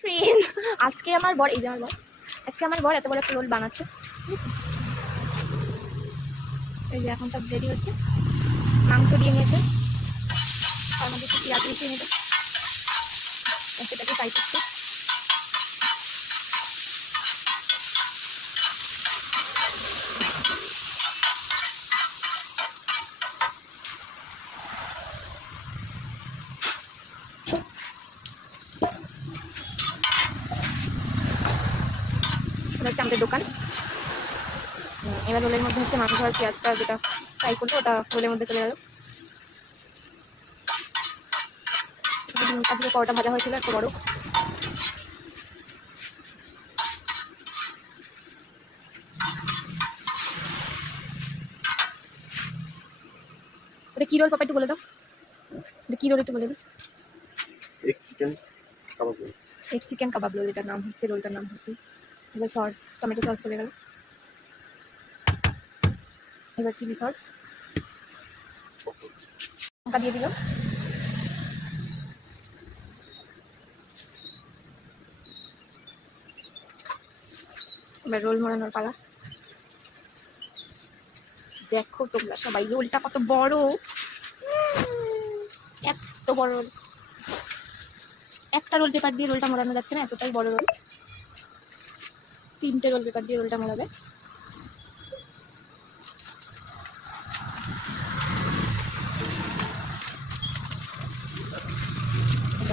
Friend, আজকে আমার বর, এই যে আমার বর, আজকে আমার বর এত বড় একটা রোল বানাচ্ছে, ঠিক আছে? এই যে এখন সব রেডি হচ্ছে, মাংস দিয়ে নিয়েছে, তার মধ্যে একটু পেঁয়াজ মিশিয়ে নেবে, সেটাকে ফ্রাই করছে। এটা হচ্ছে আমাদের দোকান। এবার রোলের মধ্যে হচ্ছে মাংস আর পেঁয়াজটা যেটা ফ্রাই করবো ওটা রোলের মধ্যে চলে গেল। আজকে পরোটা ভাজা হয়েছিল একটু বড়। ওটা কি রোল পাপা একটু বলে দাও, এটা কি রোল একটু বলে দাও। এগ চিকেন কাবাব রোল। এগ চিকেন কাবাব রোল এটার নাম হচ্ছে, রোলটার নাম হচ্ছে। এবার সস, টমেটো সস চলে গেল, এবার চিলি সস, লঙ্কা দিয়ে দিলাম। এবার রোল মোড়ানোর পালা। দেখো তোমরা সবাই রোলটা কত বড়, এত বড় রোল। একটা রোল পেপার দিয়ে রোলটা মোড়ানো যাচ্ছে না, এতটাই বড় রোল। 3টে রোল পেপার দিয়ে রোলটা মোড়াবে।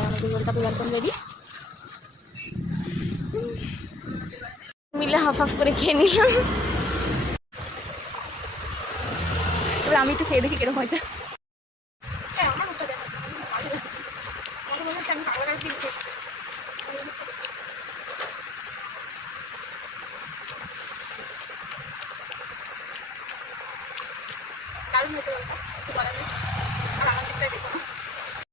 আমাদের রোলটা পুরো একদম রেডি। মিলে হাফ হাফ করে খেয়ে নিলাম। এবার আমি একটু খেয়ে দেখি কিরকম হয়েছে। দারুণ হয়েছে রোলটা, কিছু বলার নেই। আর আমার দিকটাই দেখুন।